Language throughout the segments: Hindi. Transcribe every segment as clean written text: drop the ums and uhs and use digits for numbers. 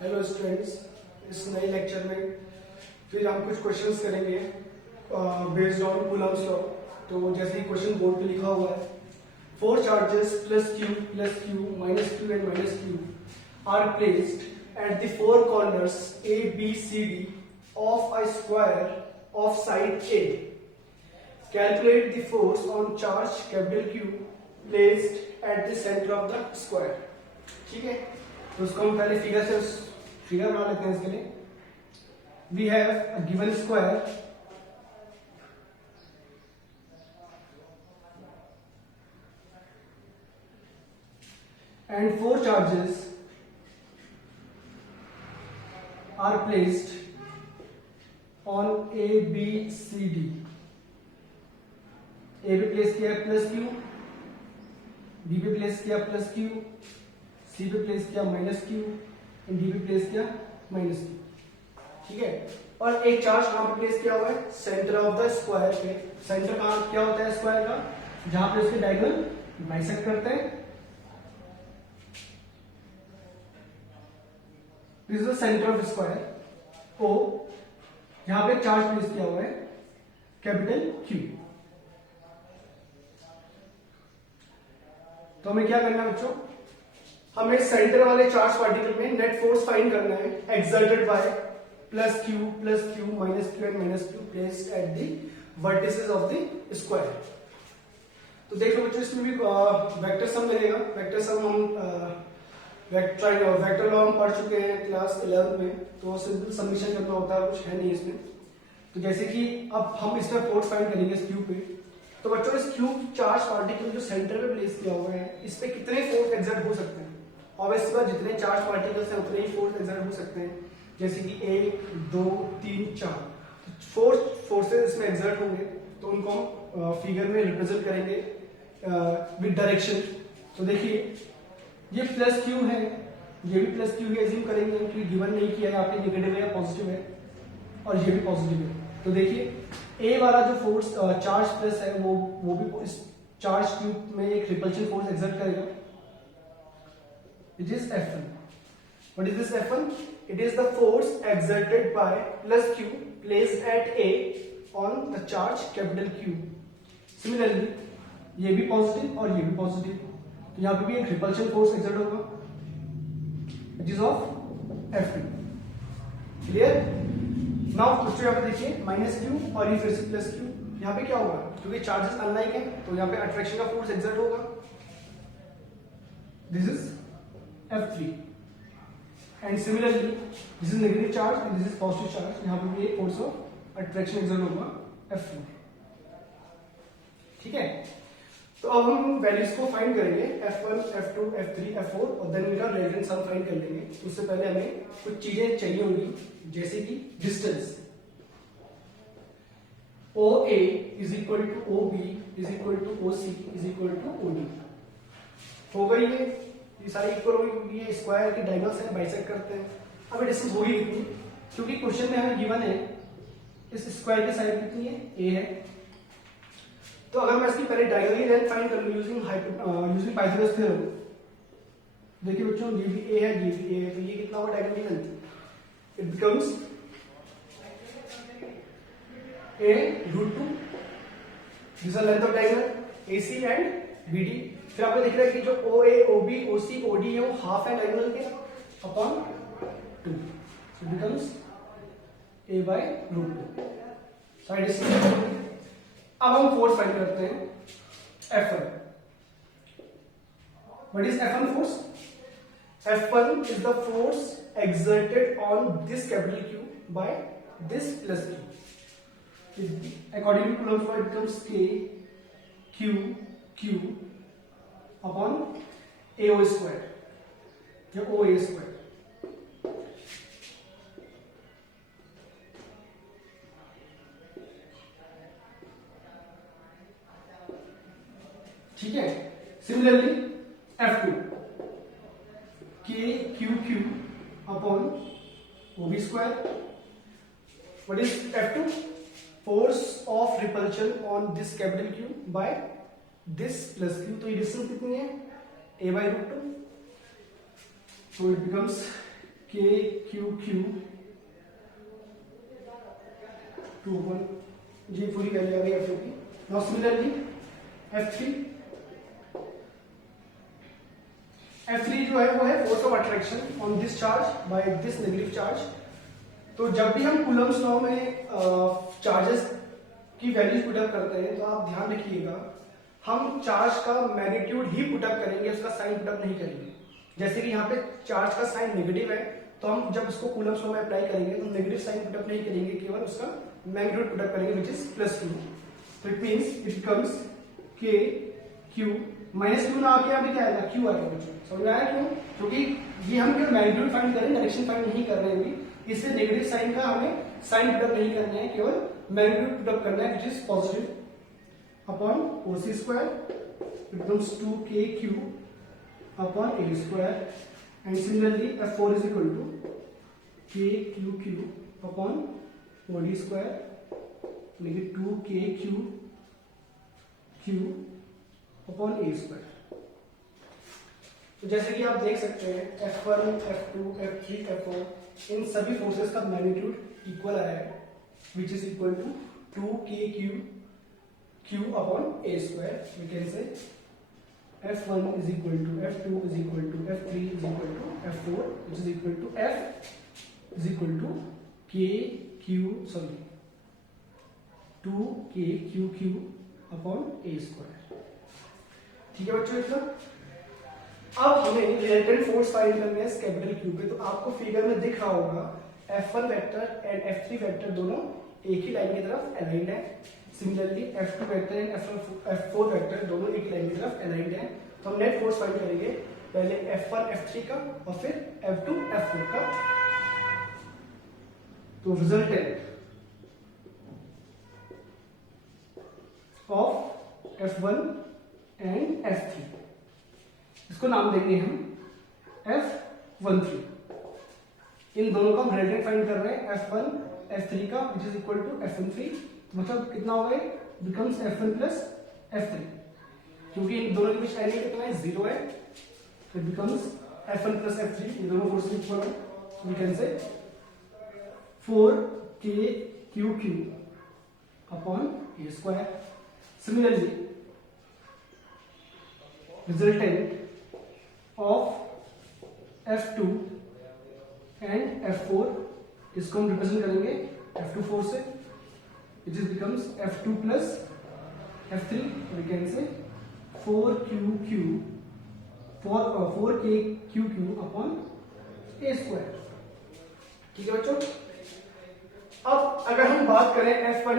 हेलो स्टूडेंट्स, इस नए लेक्चर में फिर हम कुछ क्वेश्चंस करेंगे बेस्ड ऑन कूलम्स लॉ। तो जैसे ही क्वेश्चन बोर्ड पे लिखा हुआ है, four charges plus Q minus Q and minus Q are placed at the four corners A B C D of a square of side A. Calculate the force on charge capital Q placed at the centre of the square. ठीक है, तो उसको हम पहले फिगर बना लेते हैं। इसके लिए we have a given square and four charges are placed on A, B, C, D. A पे प्लेस किया प्लस क्यू, बी पे प्लेस किया प्लस क्यू, सी पे प्लेस किया माइनस क्यू, डी पे प्लेस किया माइनस क्यू। ठीक है, और एक चार्ज कहां पे प्लेस किया हुआ है? सेंटर ऑफ द स्क्वायर पे। सेंटर कहां क्या होता है स्क्वायर का? जहां पे उसके डायगोनल बाइसेक्ट करते हैं। This is the centre of square O. यहां पे चार्ज प्लेस किया हुआ है कैपिटल क्यू। तो हमें क्या करना है बच्चों? हमें सेंटर वाले चार्ज पार्टिकल में नेट फोर्स फाइंड करना है exerted by plus Q minus Q and minus Q placed at the vertices of the square. तो देख लो बच्चों, इसमें भी वेक्टर सम मिलेगा। वेक्टर सम हम वेक्टर लॉ हम पढ़ चुके हैं क्लास 11 में, तो सिंपल सबमिशन करना होता है, कुछ है नहीं इसमें। तो जैसे कि अब हम इसमें फोर्स फाइंड करेंगे इस क्यूब पे। तो बच्चों इस क्यूब चार्ज पार्टिकल जो सेंटर पे प्लेस किया हुआ है, इस पे कितने फोर्स एक्सर्ट हो सकते हैं? ऑब्वियसली बात, जितने चार्ज पार्टिकल्स हैं उतने ही फोर्स एक्सर्ट हो सकते हैं। जैसे कि 1 2 3 4 फोर्सेस इसमें एक्सर्ट होंगे, तो उनको हम फिगर में रिप्रेजेंट करेंगे विद डायरेक्शन। तो देखिए, ये प्लस क्यू है, ये भी प्लस क्यू है, एज्यूम करेंगे क्योंकि गिवन नहीं किया है यहाँ पे नेगेटिव है या पॉजिटिव है, और ये भी पॉजिटिव है। तो देखिए ए वाला जो फोर्स चार्ज प्लस है वो भी इस चार्ज क्यूब में एक रिपल्शन फोर्स एक्सर्ट करेगा। It is F1। What is this F1? It is the force exerted by plus Q placed eight A on the charge capital Q. Similarly ये भी पॉजिटिव और ये भी पॉजिटिव, तो यहां पे भी एक रिपल्शन फोर्स एक्सर्ट होगा, it is of F2। Clear? Now दोस्तों यहाँ पे देखिए माइनस क्यू और ये फिर से प्लस क्यू। यहाँ पे क्या होगा? क्योंकि चार्जेस अनलाइक है, तो यहाँ पे अट्रैक्शन का फोर्स एक्सर्ट होगा। This is F3 and similarly this is negative charge and this is positive charge. यहाँ पे भी एक फोर्स ऑफ अट्रैक्शन एक्सर्ट होगा F4। ठीक है, तो अब हम वैल्यूज को फाइंड करेंगे F1, F2, F3, F4 और देन इनका रिलेटेड सम फाइंड कर लेंगे। उससे पहले हमें कुछ चीजें चाहिए होंगी, जैसे कि distance OA is equal to OB is equal to OC is equal to OD। हो गई ये सारी इक्वल होगी क्योंकि ये स्क्वायर के डायगोनल्स हैं, बाइसेक्ट करते हैं। अब डिस्टेंस होगी कितनी? क्योंकि क्वेश्चन में हमें गिवन है इस स्क्वायर की साइड कितनी है? A है। तो अगर मैं इसकी पहले डायगोनली लेंथ फाइंड कर लूं यूजिंग पाइथागोरस थ्योरम, देखिए बच्चों ये भी A है, ये भी A है, तो ये कितना होगा diagonally length? It becomes A√2। This is length of diagonal AC and BD। फिर आपको दिख रहा है कि जो OA, OB, OC, OD है वो हाफ है डायगोनल के upon 2, so it becomes A/√2। Side distance. अब हम फोर्स फाइंड करते हैं F1। What is F1 force? F1 is the force exerted on this capital Q by this plus Q. According to Coulomb's law, it becomes Q upon AO square या OA square. ठीक है, similarly F2 KQQ upon OB square. What is F2? Force of repulsion on this capital Q by this plus Q. तो ये डिस्टेंस कितनी है? A/√2. So it becomes K Q Q 2 ये पूरी वैल्यू आ गई F2 की। नाउ सिमिलरली F3 जो है वो है force of attraction on this charge by this negative charge. तो जब भी हम कूलम्ब्स लॉ में चार्जेस की वैल्यू पुट अप करते हैं तो आप ध्यान रखिएगा हम चार्ज का मैग्नीट्यूड ही पुट अप करेंगे, उसका साइन पुट अप नहीं करेंगे। जैसे कि यहाँ पे चार्ज का साइन नेगेटिव है तो हम जब उसको कूलम्ब्स लॉ में अप्लाई करेंगे तो नेगेटिव साइन पुट अप नहीं करेंगे, केवल उसका मैग्नीट्यूड पुट अप करेंगे विच इज +2। तो it means it becomes K Q -Q ना आके यहाँ पे क्या आएगा Q आएगा बच्चों। समझ में आया क्यों? क्योंकि ये हम केवल मैग्नीट्यूड फाइंड कर रहे हैं, डायरेक्शन फाइंड नहीं कर रहे हैं अभी। इससे नेगेटिव साइन का हमें साइन पुट अप नहीं करना है, केवल मैग्नीट्यूड पुट अप करना है which is positive upon OC square it becomes 2KQ upon A square and similarly F4 is equal to KQQ upon OD square लेकिन 2KQ Q upon A square. तो जैसे कि आप देख सकते हैं F1, F2, F3, F4 इन सभी फोर्सेस का मैग्नीट्यूड इक्वल आया है which is equal to 2KQ Q upon A square. We can say F1 is equal to F2 is equal to F3 is equal to F4 which is equal to F is equal to 2KQQ upon A square. ठीक है बच्चों इतना। अब हमें रिजल्टेंट फोर्स फाइंड करने हैं कैपिटल Q पे। तो आपको फिगर में दिख रहा होगा F1 vector and F3 vector दोनों एक ही लाइन की तरफ अलाइंड है। Similarly F2 vector and F4 vector दोनों एक लाइन की तरफ अलाइंड है। तो हम नेट फोर्स फाइंड करेंगे पहले F1 F3 का और फिर F2 F4 का। तो resultant of F1 and F3 इसको नाम देंगे हम F13। इन दोनों का हम रिजल्टेंट फाइंड कर रहे हैं F1 F3 का विच इज इक्वल टू F13। तो मतलब कितना हो गया बिकम्स F1 प्लस F3 क्योंकि इन दोनों के बीच एंगल कितना है 0 है। तो बिकम्स F1 प्लस F3 ये दोनों फोर्स इक्वल है। We can say 4KQQ upon A square. Similarly resultant of F2 and F4 इसको हम रिप्रेजेंट करेंगे F24 से which is becomes F2 plus F3। we can say 4KQQ upon A square. ठीक है बच्चों। अब अगर हम बात करें F1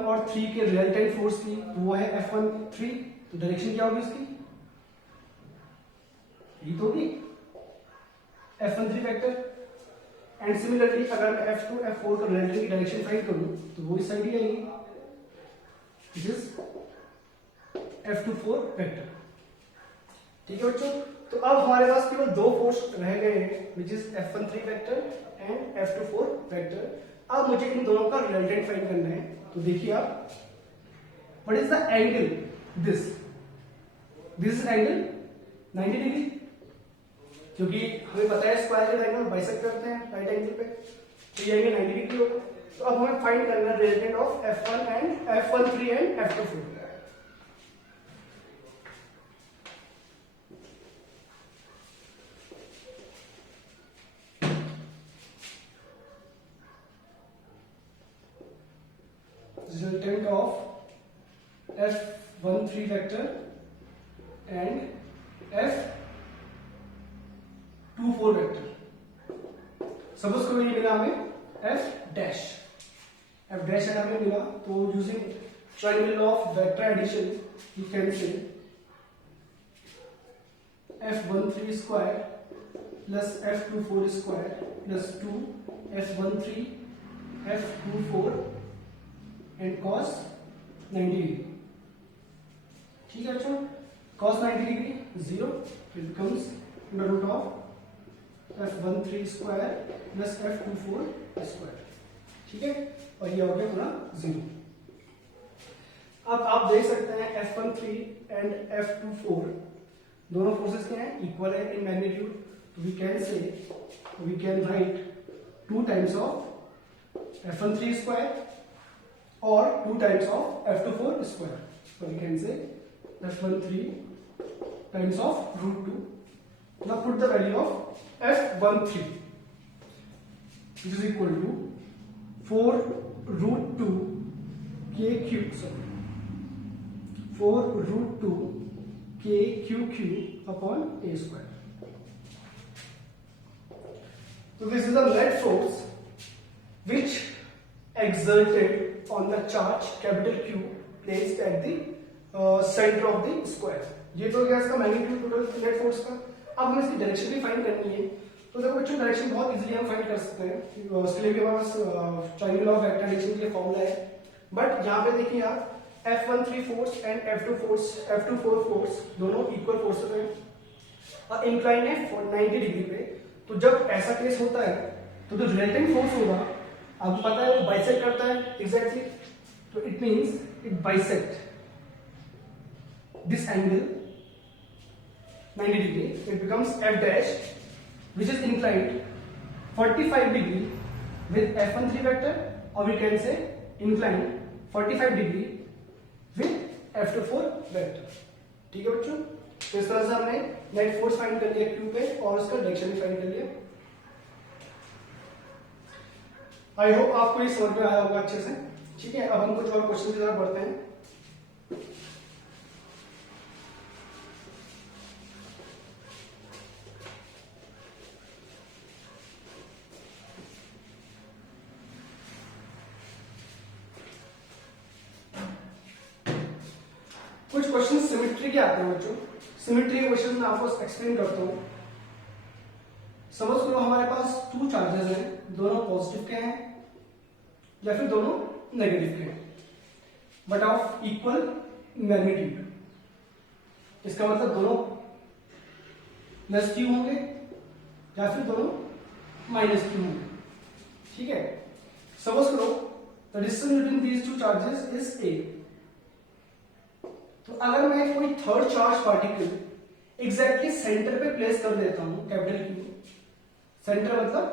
और 3 के रिजल्टेंट फोर्स की तो वो है F1 3। तो डायरेक्शन क्या होगी इसकी यही तो होगी F1 3 वेक्टर। एंड सिमिलरली अगर मैं F2 F4 का रिजल्टेंट की डायरेक्शन फाइंड करूं तो वो इस साइड ही आएगी विच इज F24 वेक्टर। ठीक है बच्चों। तो अब हमारे पास केवल दो फोर्स रह गए हैं which is F13 vector and F24 vector. अब मुझे इन दोनों का रिजल्टेंट फाइंड करना है। तो देखिए आप what is the angle this is angle 90 degree क्योंकि हमें पता है स्क्वायर के एंगल बाइसेक्ट करते हैं राइट एंगल पे। तो ये एंगल 90 डिग्री होगा। तो अब हमें फाइंड करना है resultant of F13 and F24। Resultant of F13 vector and F24 vector। Suppose को ये मिला हमें F डैश अगर हमें मिला तो using triangle of vector addition you can say F13 square plus F24 square plus 2 F13 F24 and cos 90 degree. ठीक है बच्चों। cos 90 degree 0 it becomes under root of F13 square plus F24 square. ठीक है और ये हो गया पूरा 0। अब आप देख सकते हैं F13 एंड F24 दोनों फोर्सेस क्या हैं इक्वल है in magnitude. we can write 2 times of f13 square or 2 times of f24 square. So we can say f13 times of root 2. Now put the value of f13, which is equal to 4 root 2 k cube, 4 root 2 k cube upon a square. So this is the net force which exerted on the charge capital Q placed at the center of the square. ये तो गया इसका मैग्नीट्यूड टोटल नेट फोर्स का। अब हमें इसकी डायरेक्शन भी फाइंड करनी है। तो देखो बच्चों डायरेक्शन बहुत इजीली हम फाइंड कर सकते हैं। उसके लिए हमारे पास ट्रायंगल ऑफ वेक्टर डायरेक्शन के लिए फॉर्मूला है। बट यहाँ पे देखिए आप F13 force and F24 force दोनों इक्वल फोर्सेस हैं और इंक्लाइन है 90 डिग्री पे। तो जब ऐसा केस होता है तो जो रिजल्टिंग फोर्स होगा आपको पता है वो बाइसेक्ट करता है एग्जैक्टली। तो it means it bisect this angle 90 degree, it becomes f dash which is inclined 45 degree with f13 vector, or we can say inclined 45 degree with f24 vector. ठीक है बच्चों, तो इस तरह से हमने नेट फोर्स फाइंड कर लिया Q पे और उसका डायरेक्शन भी फाइंड कर लिया। आई होप आपको ये समझ में आया होगा अच्छे से। ठीक है, अब हम कुछ और क्वेश्चन की तरफ बढ़ते हैं। कुछ क्वेश्चन सिमेट्री के आते हैं बच्चों। सिमेट्री के क्वेश्चन में आपको एक्सप्लेन करता हूं। समझ लो हमारे पास 2 चार्जेस हैं, दोनों पॉजिटिव के हैं या फिर दोनों नेगेटिव के हैं, बट ऑफ इक्वल मैग्नीट्यूड। इसका मतलब दोनों प्लस क्यू होंगे या फिर दोनों माइनस क्यू होंगे। ठीक है, सपोज करो the distance between these 2 charges is a। तो अगर मैं कोई third charge particle exactly centre पे प्लेस कर देता हूं, कैपिटल क्यू, सेंटर मतलब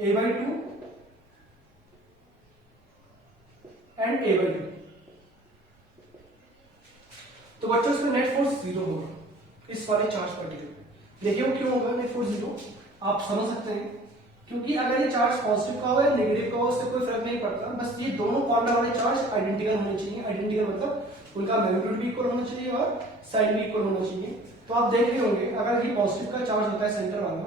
a/2 एंड a/2, तो बच्चों इसमें नेट फोर्स 0 होगा इस वाले चार्ज पार्टिकल। देखिए वो क्यों होगा नेट फोर्स 0, आप समझ सकते हैं। क्योंकि अगर ये चार्ज पॉजिटिव का हो या नेगेटिव का हो उससे कोई फर्क नहीं पड़ता, बस ये दोनों कॉर्नर वाले चार्ज आइडेंटिकल होने चाहिए। आइडेंटिकल मतलब उनका मैग्नीट्यूड भी इक्वल होना चाहिए और साइन भी इक्वल होना चाहिए। तो आप देख रहे होंगे अगर ये पॉजिटिव का चार्ज होता है सेंटर वाला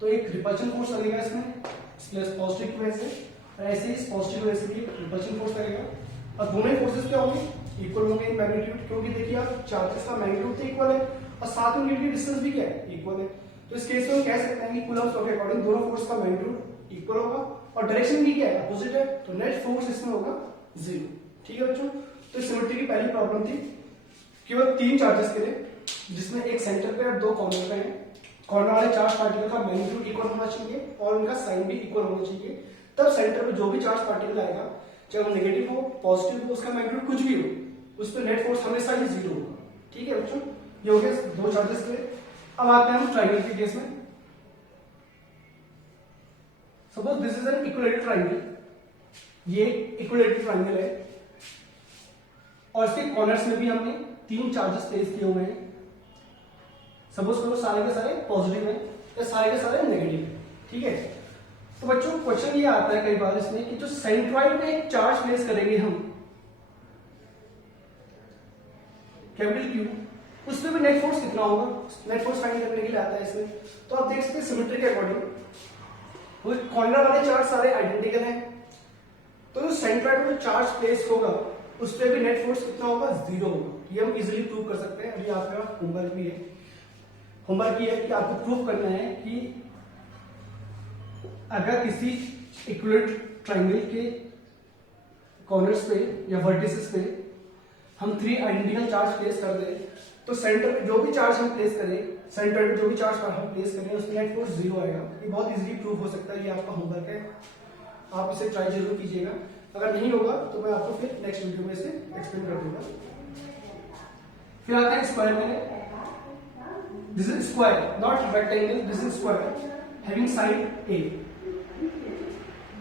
तो एक रिपल्शन फोर्स लगेगा इसमें प्लस पॉजिटिव की वजह से, ऐसे ही पॉजिटिव की वजह से भी रिपल्शन फोर्स लगेगा और दोनों ही फोर्सेस क्या होंगे, इक्वल होंगे इन मैग्नीट्यूड। क्योंकि देखिए आप चार्जेस का मैग्नीट्यूड तो इक्वल है और साथ में उनकी डिस्टेंस भी क्या है, इक्वल है। तो इस केस में हम कह सकते हैं कि कूलम्ब्स लॉ के अकॉर्डिंग दोनों फोर्स का मैग्नीट्यूड इक्वल होगा और डायरेक्शन भी क्या है, अपोजिट है। तो नेट फोर्स इसमें होगा 0। ठीक है बच्चों, तो सिमेट्री की पहली प्रॉब्लम थी केवल 3 चार्जेस के लिए, जिसमें एक सेंटर पे और 2 कॉर्नर पे हैं। कॉर्नर वाले चार्ज पार्टिकल का मैग्नीट्यूड इक्वल होना चाहिए और उनका साइन भी इक्वल होना चाहिए। तब सेंटर पे जो भी चार्ज पार्टिकल आएगा, चाहे वो नेगेटिव हो पॉजिटिव हो, उसका मैग्नीट्यूड कुछ भी हो, उस पर नेट फोर्स हमेशा ही 0 होगा। ठीक है बच्चों, ये हो गया 2 चार्जेस के लिए। अब आते हैं हम ट्राइंगल के केस में। Suppose this is an equilateral triangle, ये इक्विलेटरल ट्राइंगल है और इसके कॉर्नर्स में भी हमने 3 चार्जेस प्लेस किए हुए हैं। सपोज करो सारे के सारे पॉजिटिव हैं या सारे के सारे नेगेटिव हैं। ठीक है, तो बच्चों क्वेश्चन ये आता है कई बार इसमें कि जो सेंट्रॉइड में एक चार्ज प्लेस करेंगे हम कैपिटल क्यू, उसमें भी नेट फोर्स कितना होगा, नेट फोर्स फाइंड करने के लिए आता है इसमें। तो आप देख सकते हैं सिमेट्री के अकॉर्डिंग कॉर्नर वाले चार्ज सारे आइडेंटिकल हैं, तो जो सेंट्रॉइड में चार्ज प्लेस होगा उस पर भी नेट फोर्स कितना होगा, 0 होगा। ये हम इजीली प्रूव कर सकते हैं। अभी आपका होमवर्क भी है, होमवर्क ये है कि आपको प्रूव करना है कि अगर किसी इक्विलेटरल ट्रायंगल के कॉर्नर्स पे या वर्टिसेस पे हम 3 आइडेंटिकल चार्ज प्लेस कर दें तो सेंटर पे जो भी चार्ज हम प्लेस करें, सेंटर पे जो भी चार्ज हम प्लेस करें उसमें नेट फोर्स 0 आएगा। ये बहुत इजीली प्रूव हो सकता है। ये आपका होमवर्क है, आप इसे ट्राई जरूर कीजिएगा। अगर नहीं होगा तो मैं आपको फिर नेक्स्ट वीडियो में इसे एक्सप्लेन कर दूंगा। फिर आता है स्क्वायर में। This is square not rectangle, this is square having side A.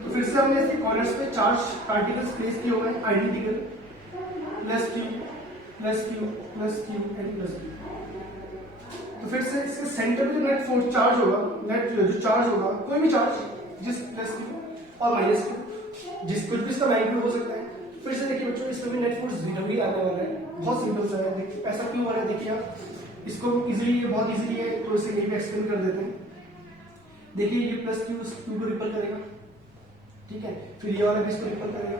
तो फिर से हमने इसके कॉर्नर्स पे चार्ज पार्टिकल्स प्लेस किए हुए हैं identical, plus Q plus Q plus Q and plus Q. तो फिर से इसके सेंटर पे जो नेट फोर्स चार्ज होगा, नेट जो चार्ज होगा, कोई भी चार्ज जिस प्लस क्यू और माइनस क्यू, जिस कुछ भी इसका मैग्नीट्यूड हो सकता है। फिर से देखिए बच्चों, इसमें भी नेट फोर्स जीरो ही आने वाला है। बहुत सिंपल सा है, देखिए ऐसा क्यों हो रहा है, देखिए आप इसको इजीली, ये बहुत इजीली है, तो इसे यहीं पे एक्सप्लेन कर देते हैं। देखिए ये प्लस क्यू इस क्यू को रिपल करेगा, ठीक है, फिर ये वाला भी इसको रिपल करेगा,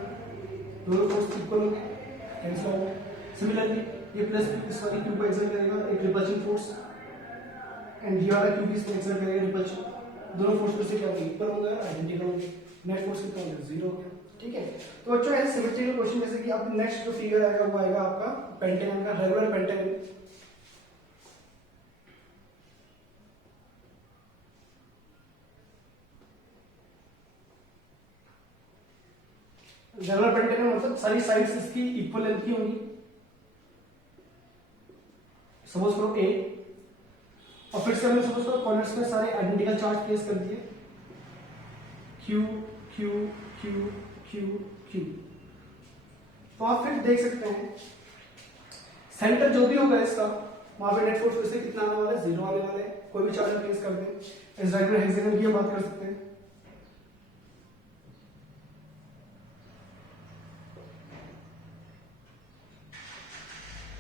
दोनों फोर्स इक्वल होंगे, कैंसिल होंगे। सिमिलरली ये प्लस इस वाली क्यू को एक्सर्ट करेगा एक रिपल्शन फोर्स, एंड ये वाला क्यू भी इसको एक्सर्ट करेगा रिपल्शन, दोनों फोर्स में से क्या होंगे, इक्वल होंगे, आइडेंटिकल होंगे, नेट फोर्स कितना होगा, जीरो हो गया, ठीक है। तो बच्चों ऐसे सिमेट्रिकल क्वेश्चन जैसे कि अब नेक्स्ट जो फिगर आएगा वो आएगा आपका पेंटागन का, रेगुलर पेंटागन। रेगुलर पेंटागन मतलब सारी साइड्स इसकी इक्वल लेंथ की होंगी। सपोज करो ए, और फिर से हमने सपोज करो कॉर्नर्स में सारे आइडेंटिकल चार्ज प्लेस कर दिए, Q Q Q Q Q. तो आप फिर देख सकते हैं सेंटर जो भी होगा इसका, वहां पे नेट फोर्स फिर से कितना आने वाला है, जीरो आने वाला है। कोई भी चार्ज प्लेस कर दें, इस रेगुलर हेक्सागन की हम बात कर सकते हैं।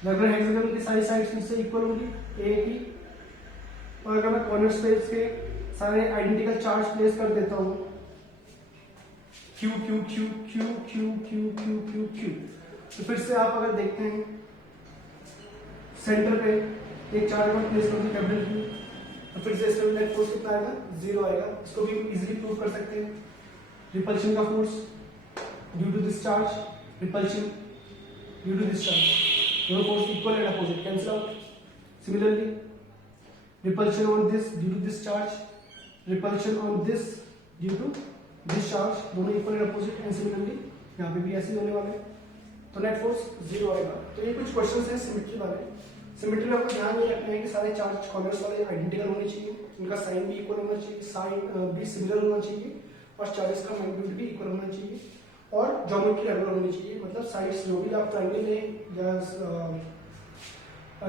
रेगुलर हेक्सागन की सारी साइड्स से इक्वल होंगी ए की, और अगर मैं कॉर्नर स्पेस के सारे आइडेंटिकल चार्ज प्लेस कर देता हूं, Q Q Q Q Q Q Q Q Q, तो फिर से आप अगर देखते हैं सेंटर पे एक चार्ज में प्लेस कर दूं कैपिटल क्यू, तो फिर से इसमें नेट फोर्स कितना आएगा, जीरो आएगा। इसको भी इजीली प्रूव कर सकते हैं, रिपल्शन का force due to this charge, repulsion due to this charge, दोनों force equal and opposite, cancel out. Similarly repulsion on this due to this charge, repulsion on this due to this charge, दोनों equal and opposite, and similarly यहाँ पे भी ऐसे होने वाले हैं, तो नेट फोर्स जीरो आएगा। तो ये कुछ क्वेश्चंस हैं सिमेट्री वाले। सिमेट्री में आपको ध्यान में रखना है कि सारे चार्ज कॉर्नर्स वाले आइडेंटिकल होने चाहिए, उनका साइन भी इक्वल होना चाहिए, साइन भी सिमिलर होना चाहिए, और चार्जेस का मैग्नीट्यूड भी इक्वल होना चाहिए, और ज्योमेट्री रेगुलर होनी चाहिए। मतलब साइड्स जो भी आप ट्रायंगल लें या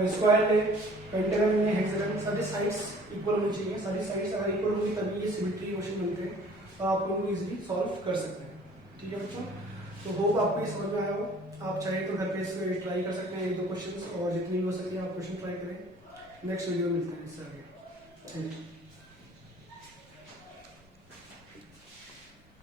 स्क्वायर में, पेंटागन में, हेक्सागन, सारी साइड्स इक्वल होनी चाहिए। सारी साइड्स अगर इक्वल होगी तभी ये सिमेट्री क्वेश्चन बनते हैं, तो आप उनको इजीली सॉल्व कर सकते हैं, ठीक है बच्चों। तो होप आपको ये समझ में आया हो। आप चाहे तो घर पे इसको ट्राई कर सकते हैं, एक दो क्वेश्चंस, और जितनी भी हो सके आप क्वेश्चन ट्राई करें। नेक्स्ट वीडियो में मिलते हैं इससे आगे, थैंक यू।